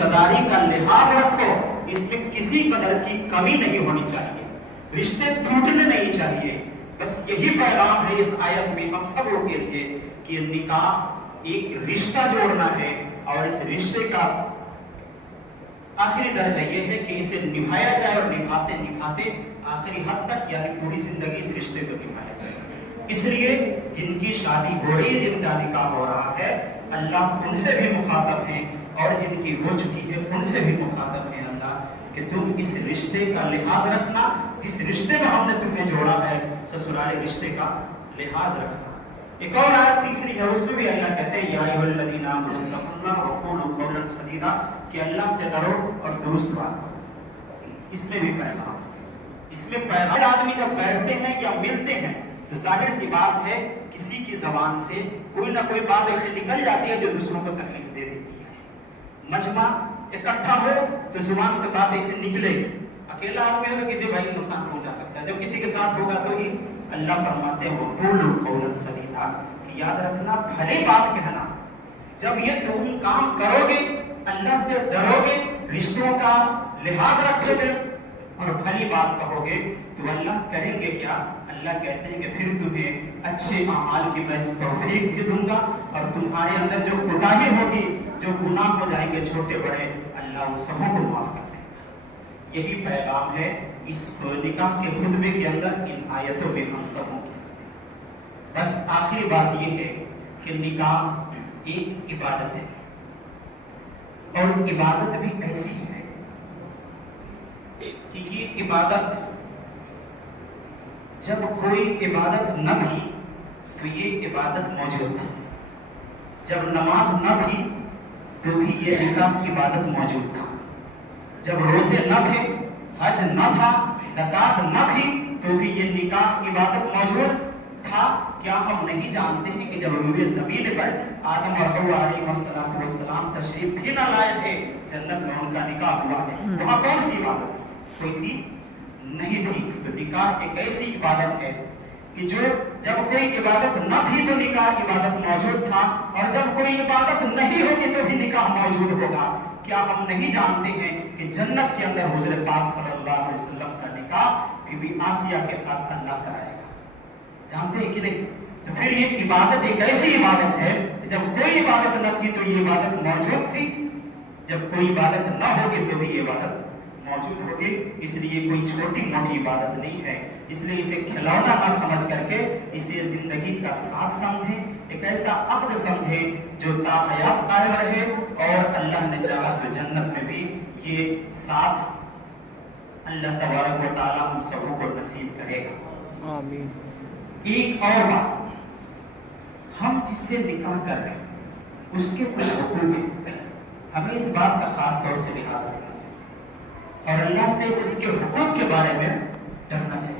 رشتہ داری کا لحاظ رکھو، اس میں کسی قدر کی کمی نہیں ہونی چاہیے، رشتے ٹوٹنے نہیں چاہیے۔ بس یہی پیغام ہے اس آیت میں ہم سب لوگوں کے لیے کہ نکاح ایک رشتہ جوڑنا ہے، اور اس رشتے کا آخری درجہ یہ ہے کہ اسے نبھایا جائے، اور نبھاتے نبھاتے آخری حد تک یعنی پوری زندگی اس رشتے کو نبھایا جائے۔ اس لیے جن کی شادی ہو رہی ہے، جن کا نکاح ہو رہا ہے، اللہ ان سے بھی مخاطب ہیں، اور جن کی ہو چکی ہے ان سے بھی مخاطب ہیں اللہ کہ تم اس رشتے کا لحاظ رکھنا، جس رشتے میں ہم نے تمہیں جوڑا ہے، سسرالی رشتے کا لحاظ رکھنا۔ ایک اور آیت تیسری ہے، اس میں بھی اللہ کہتے ہیں یا ایھا الذین آمنوا اتقوا اللہ وقولوا قولا سدیدا، کہ اللہ سے ڈرو اور درست بات کرو۔ اس میں بھی پیغام، اس میں پیغام آدمی جب بیٹھتے ہیں یا ملتے ہیں تو ظاہر سی بات ہے کسی کی زبان سے کوئی نہ کوئی بات ایسے نکل جاتی ہے جو دوسروں کو تکلیف دے دیتی ہے۔ مجمع اکٹھا ہو تو زبان سے بات ایسے نکلے گی، اکیلا آدمی ہو تو کسی بھائی کو نقصان پہنچا سکتا ہے، جب کسی کے ساتھ ہوگا تو ہی اللہ فرماتے ہیں وقولوا قولا سدیدا، کہ یاد رکھنا بھلی بات کہنا۔ جب یہ تم کام کرو گے، اللہ سے ڈرو گے، رشتوں کا لحاظ رکھو گے اور بھلی بات کہو گے تو اللہ کریں گے کیا؟ اللہ کہتے ہیں کہ پھر تمہیں اچھے اعمال کی میں توفیق بھی دوں گا، اور تمہارے اندر جو کوتاہی ہوگی، جو گناہ ہو جائیں گے چھوٹے بڑے، اللہ ان سبوں کو معاف کر دے گا۔ یہی پیغام ہے اس نکاح کے خطبے کے اندر ان آیتوں میں ہم سبوں کی۔ بس آخری بات یہ ہے کہ نکاح ایک عبادت ہے، اور عبادت بھی ایسی ہے کہ یہ عبادت جب کوئی عبادت نہ تھی تو یہ عبادت موجود تھی، جب نماز نہ تھی تو بھی یہ نکاح عبادت موجود تھا، جب روزے نہ تھے، حج نہ تھا، زکوٰۃ نہ تھی تو بھی یہ نکاح عبادت موجود تھا۔ کیا ہم نہیں جانتے ہیں کہ جب روئے زمین پر آدم اور حوا علیہ السلام تشریف بھی نہ لائے تھے، جنت میں ان کا نکاح ہوا ہے، وہاں کون سی عبادت کوئی تھی؟ نہیں تھی۔ تو نکاح ایک ایسی عبادت ہے کہ جو جب کوئی عبادت نہ تھی تو نکاح عبادت موجود تھا، اور جب کوئی عبادت نہیں ہوگی تو بھی نکاح موجود ہوگا۔ کیا ہم نہیں جانتے ہیں کہ جنت کے اندر حضور پاک صلی اللہ علیہ وسلم کا نکاح بی بی آسیہ کے ساتھ اللہ کرائے گا؟ جانتے ہیں کہ نہیں؟ تو پھر یہ عبادت ایک ایسی عبادت ہے، جب کوئی عبادت نہ تھی تو یہ عبادت موجود تھی، جب کوئی عبادت نہ ہوگی تو بھی یہ عبادت موجود ہوگی۔ اس لیے کوئی چھوٹی موٹی عبادت نہیں ہے، اس لیے اسے کھلونا نہ سمجھ کر کے اسے زندگی کا ساتھ سمجھیں، ایک ایسا عقد سمجھیں جو تا حیات قائم رہے، اور اللہ نے چاہا تو جنت میں بھی یہ ساتھ اللہ تبارک و تعالی ہم سبوں کو نصیب کرے گا۔ آمین۔ ایک اور بات، ہم جس سے نکاح کر رہے ہیں اس کے کچھ حقوق ہیں، ہمیں اس بات کا خاص طور سے لحاظ رکھنا چاہیے، اور اللہ سے اس کے حقوق کے بارے میں ڈرنا چاہیے۔